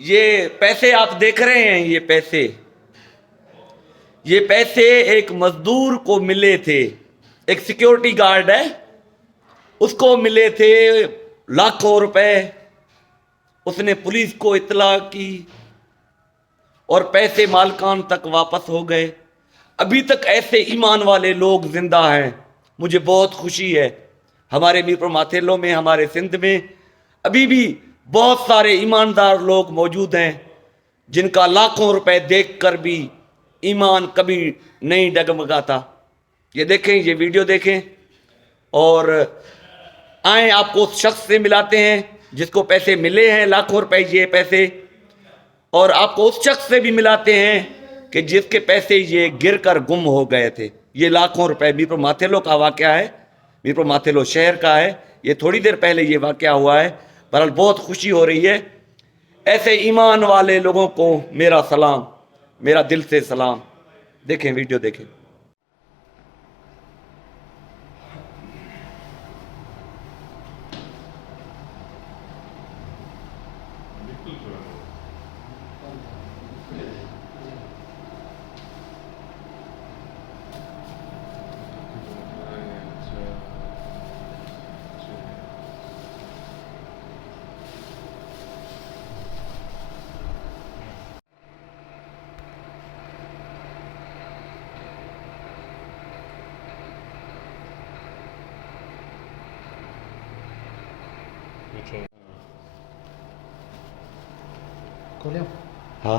ये पैसे आप देख रहे हैं, ये पैसे एक मजदूर को मिले थे। एक सिक्योरिटी गार्ड है, उसको मिले थे लाखों रुपए। उसने पुलिस को इत्तला की और पैसे मालकान तक वापस हो गए। अभी तक ऐसे ईमान वाले लोग जिंदा हैं। मुझे बहुत खुशी है। हमारे मीरपुर माथेलो में, हमारे सिंध में अभी भी बहुत सारे ईमानदार लोग मौजूद हैं जिनका लाखों रुपए देखकर भी ईमान कभी नहीं डगमगाता। ये देखें, ये वीडियो देखें और आए आपको उस शख्स से मिलाते हैं जिसको पैसे मिले हैं, लाखों रुपए ये पैसे, और आपको उस शख्स से भी मिलाते हैं कि जिसके पैसे ये गिरकर गुम हो गए थे। ये लाखों रुपए मीरपुर माथेलो का वाकया है, मीरपुर माथेलो शहर का है। ये थोड़ी देर पहले ये वाकया हुआ है। बहरहाल बहुत खुशी हो रही है। ऐसे ईमान वाले लोगों को मेरा सलाम, मेरा दिल से सलाम। देखें, वीडियो देखें। खोलियो। हाँ,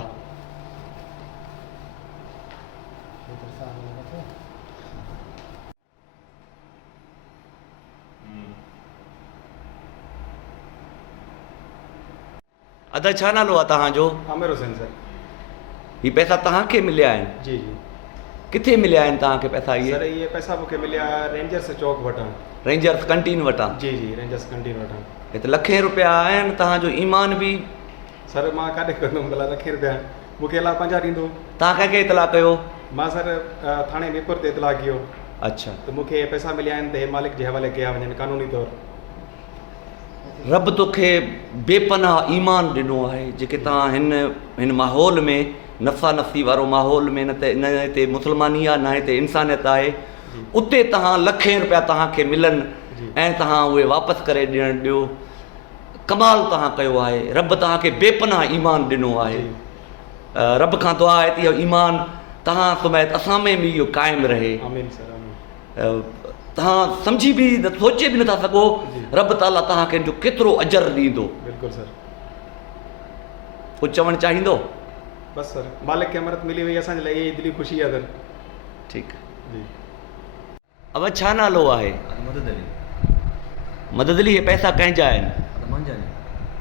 अदा छा नालो आहे तव्हांजो? आमिर हुसैन सर। ही पैसा तव्हांखे मिलिया आहिनि? जी जी किथे मिलिया आहिनि तव्हांखे पैसा? सर, ये ये पैसा मूंखे मिलिया रेंजर्स चौक वटां। रेंजर्स कंटीन वटां? जी जी, रेंजर्स कैंटीन वटां। हिते लखे रुपया आहिनि। तव्हांजो ईमान बि सर मां काॾे कंदुमि भला लखे रुपया? मूंखे अला 50 ॾींदो। तव्हां कंहिंखे इतला कयो? मां सर थाणे मीरपुर ते इतला कयो अच्छा, त मूंखे पैसा मिलिया आहिनि त हे मालिक जे हवाले कया वञनि कानूनी तौरु। रब तोखे बेपनाह ईमान ॾिनो आहे। जेके तव्हां हिन माहौल में, नफ़ा नफ़ी वारो माहौल में, न त न हिते मुस्लमानी आहे, न हिते इंसानियत आहे, उते तव्हां लखे रुपया तव्हांखे मिलनि ऐं तव्हां उहे वापसि करे ॾियो। कमाल तव्हां कयो आहे। रब तव्हांखे बेपनाह ईमान ॾिनो आहे। रब खां दुआ आहे त इहो ईमान तव्हां समेत असां में बि इहो क़ाइमु रहे। आमीन सर, आमीन। तव्हां सम्झी बि सोचे बि नथा सघो रब ताला तव्हांखे जो केतिरो अजर ॾींदो। बिल्कुलु सर। कुझु चवणु चाहींदो? बसि सर, मालिक खे अमरत मिली वई, असांजे लाइ इहा दिली ख़ुशी आहे सर। ठीकु आहे। जी। अब छा नालो आहे? मदद अली। मदद अली, हे पैसा कंहिंजा आहिनि? मुंहिंजा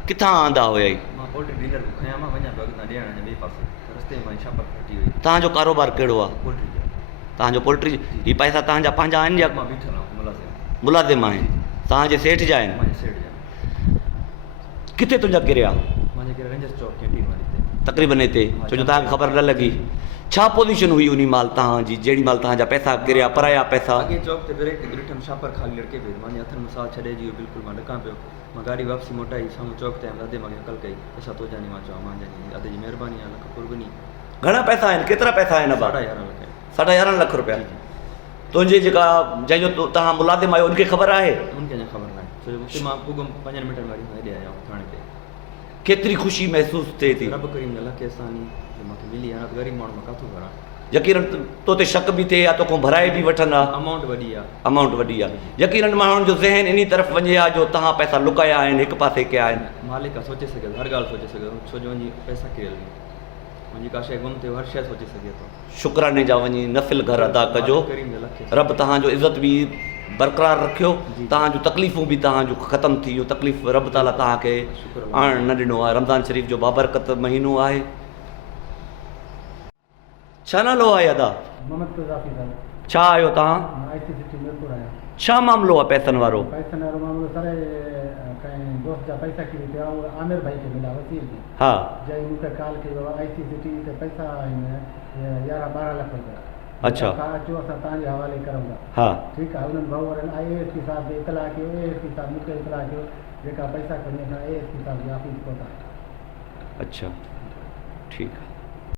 किथां आंदा हुया? मां पोल्ट्री डीलर को खयां मां वञा पियो अॻितां ॾियण जे ॿिए पासे रस्ते में छापर फटी हुई। तव्हांजो कारोबार कहिड़ो आहे? पोल्ट्री जो। तव्हांजो पोल्ट्री? ही पैसा तव्हांजा पंहिंजा आहिनि या मां बीठल आहियां मुलाज़िम? मुलाज़िम आहिनि? तव्हांजे सेठ जा आहिनि? मुंहिंजे सेठ जा। किथे तुंहिंजा किरिया? मुंहिंजे घर रेंजर्स चौक कैंटीन वारी ते तक़रीबन हिते? छो जो तव्हांखे ख़बर न लॻी। छा पोज़ीशन हुई उन महिल तव्हांजी जेॾी महिल तव्हांजा पैसा किरिया, पराया पैसा? अॻे चौक ते ब्रेक ते ॾिठमि छापर ख़ाली लड़के पियो। मुंहिंजे हथनि में साह छॾे जी बिल्कुलु मां ॾकां पियो। मां गाॾी वापसी मोटाई, साम्हूं चौक ते आयुमि। अधे मूंखे अकल कई, पैसा तो जानी? मां चयो मुंहिंजा अधे जी महिरबानी आहे, लख कुर्बानी। घणा पैसा आहिनि? केतिरा पैसा आहिनि? अबा 11.5 लख। 11.5 लख रुपया। तुंहिंजी जेका जंहिंजो तव्हां मुलाज़िम आहियो उनखे ख़बर आहे? उनखे अञा ख़बर न आहे, छो जो हुते मां पुगम 5 मिंटनि वारी हेॾे आहियां थाणे ते। केतिरी ख़ुशी महसूसु थिए थी? रब करीम न लखे असानी जो मूंखे मिली। हाणे गरीब माण्हू मां काथो भरां? यकीनन तो ते शक बि थिए या तोखां भराए बि वठंदा। अमाउंट वॾी आहे। अमाउंट वॾी आहे। यकीनन माण्हुनि जो ज़हन इन तरफ़ वञे आहे जो तव्हां पैसा लुकाया आहिनि, हिकु पासे कया आहिनि। मालिक सोचे सघे थो, हर ॻाल्हि सोचे सघे थो, छो जो वञी पैसा किरियल मुंहिंजी का शइ गुम थियो, हर शइ सोचे सघे थो। शुक्राने जा वञी नफ़िल घर अदा कजो। रब तव्हांजो इज़त बि बरक़रार रखियो। तव्हांजूं तकलीफ़ूं बि तव्हांजो ख़तमु थी वियो। तकलीफ़ रब ताला तव्हांखे आणणु न ॾिनो आहे। रमज़ान शरीफ़ जो बाबरकत महीनो आहे। छा नालो आहे अदा? मोहम्मद क़ज़ाफ़ी साहब। छा आहियो तव्हां? आईटी सिटी मीरपुर आहियां। छा मामिलो आहे पैसनि वारो? पैसनि वारो मामिलो सर, कंहिं दोस्त जा पैसा किरी पिया, उहे आमिर भाई खे मिला, वसील खे। हा। जंहिं मूंखे कॉल कयो आईटी सिटी ते पैसा आहिनि 11-12 लख रुपया। अच्छा। अचो असां तव्हांजे हवाले करूं था। हा। ठीकु आहे। हुननि भाऊ वारनि ASP साहिब खे इतला कयो, ASP साहिब मूंखे इतला कयो, जेका पैसा खणी असां ASP साहिब जी ऑफिस पहुता। अच्छा, ठीक है।